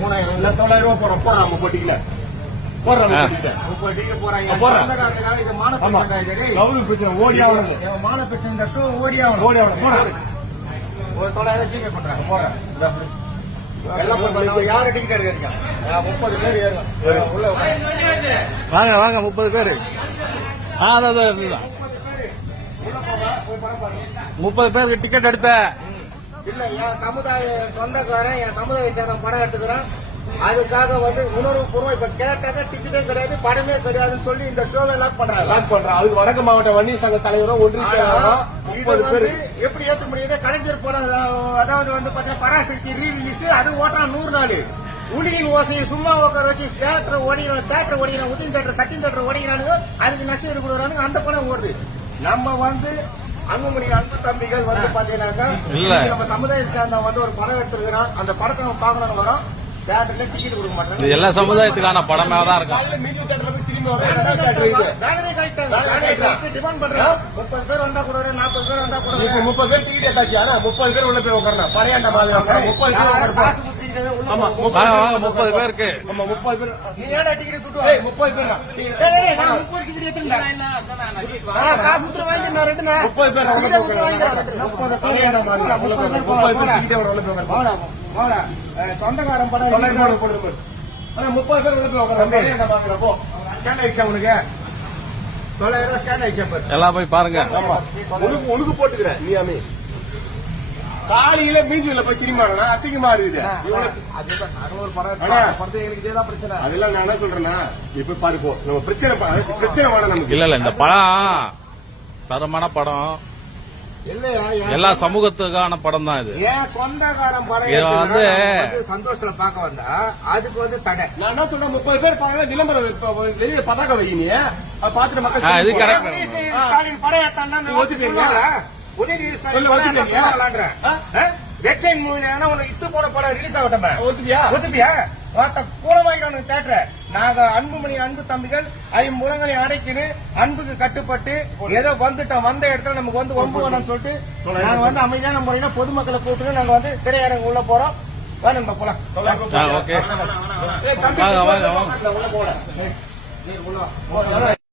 3000 9,000 போறோம். போறாம போட்டிக்கல போறாம போட்டிக்கல 30 டிக்கெட் போறாங்க. சொந்தக்காரங்க இது மான பிரச்சனை. கவுரு பிரச்சனை ஓடியா வருது. மான பிரச்சனை இந்த ஷோ ஓடியா போறாங்க. ஒரு 9,000 ஜிபே பண்றாங்க. போறாங்க. எல்லாம் பண்ணாங்க. யாரு டிக்கெட் எடுக்கறீங்க? 30 பேர் ஏறுங்க. உள்ள வாங்க வாங்க 30 பேர். அதான் 30 பேருக்கு டிக்கெட் எடுத்த இல்ல என் சமுதாய சொந்தக்காரன் என் சமுதாய சேர்ந்த படம் எடுத்துக்கிறேன். அதுக்காக உணர்வு பூர்வம் இப்ப கேட்டாக்க டிக்கெட்டே கிடையாது படமே கிடையாதுன்னு சொல்லி இந்த ஷோவை லாக் பண்றாங்க. அதுக்கு வடக்கு மாவட்ட வன்னியர் சங்க தலைவரும் ஒன்றிய எப்படி ஏற்ற முடியுது? கலைஞர் படம் அதாவது பாத்தீங்கன்னா பராசக்தி ரீரிலீஸ் அது ஓட்டுறான் 100 நாள். உளியின் ஓசையை சும்மா உட்கார வச்சு தேட்டர் ஓடிக்கிறான் உதயம் தேட்டர் சட்டின் தேட்டர் ஓடிக்கிறானுங்க. அதுக்கு நஷ்டம் இருக்கிறானுங்க. அந்த படம் ஓடுது. நம்ம அன்புமணி அன்பு தம்பிகள் பாத்தீங்கன்னாக்கா நம்ம சமுதாயத்தை சேர்ந்த ஒரு படம் எடுத்திருக்கிறான். அந்த படத்தை நம்ம பார்க்கணும் வரோம். தேட்டர்ல டிக்கெட் கொடுக்க மாட்டாங்க. எல்லா சமுதாயத்துக்கான படமே தான் இருக்கும். டிமாண்ட் பண்றோம். 30 பேர் வந்தா கூட 40 பேர் வந்தா கூட 30 பேர் டிக்கெட் எடுத்தாச்சு. ஆனா 30 பேர் உள்ள போய் உட்காரணும். பழையாண்ட மாதிரி 30 பேர் காசு கொடுத்தீங்க. 30 பேருக்கு 30 பேர். நீ ஏடா டிக்கெட் கொடுத்து 30 பேர் நான் 30 டிக்கெட் எடுத்துட்டேன். காசு கொடுத்து வாங்கி நான் ரெண்டு 30 பேர் உள்ள போய் உட்காரணும். 30 பழையாண்ட மாதிரி 30 பேர் டிக்கெட் உள்ள போய் உட்காரணும். சொந்தக்காரன் படம் 30 பேர் உள்ள போய் உட்காரணும். ஸ்கேன் ஆயிடுச்சா உனக்கு? 9,000 ஸ்கேன் ஆயிடுச்சா? எல்லாம் போய் பாருங்க. உனக்கு போட்டுக்கிறேன். நீ அமி காலையில மீஞ்சில போய் திரும்பினா அசிங்கமா இருக்குது. அதெல்லாம் நான் என்ன சொல்றேன்னா இப்ப பாருப்போம் நம்ம பிரச்சனை வேணாம் நமக்கு. இல்ல இந்த படம் தரமான படம். எல்லா சமூகத்துக்கான படம் தான் இது. ஏன் சொந்தக்காரன் படம் சந்தோஷம் பார்க்க வந்தா அதுக்கு தடை. நான் என்ன சொல்றேன் 30 பேர் பாருங்க விளம்பரம் வெளியே பதாக்க வைங்க பாத்துட்டு மக்கள் இது கரெக்ட். படம் ஏத்தான்னா உதயநிதி வெட்சைன் மூவில இட்டு போன படம் ரிலீஸ் ஆகட்டமே ஒத்துப்பியா? கூலமாயிட்டானு தேட்டர். நாங்க அன்புமணி அன்பு தம்பிகள் ஐம்புறங்களை அடைக்கின்னு அன்புக்கு கட்டுப்பட்டு ஏதோ வந்துட்டோம். வந்த இடத்துல நமக்கு ஒம்பு வேணும்னு சொல்லிட்டு நாங்க அமைதியான முறையில பொதுமக்களை கூப்பிட்டு நாங்க திரையரங்கு உள்ள போறோம். வேணும் போலாம்.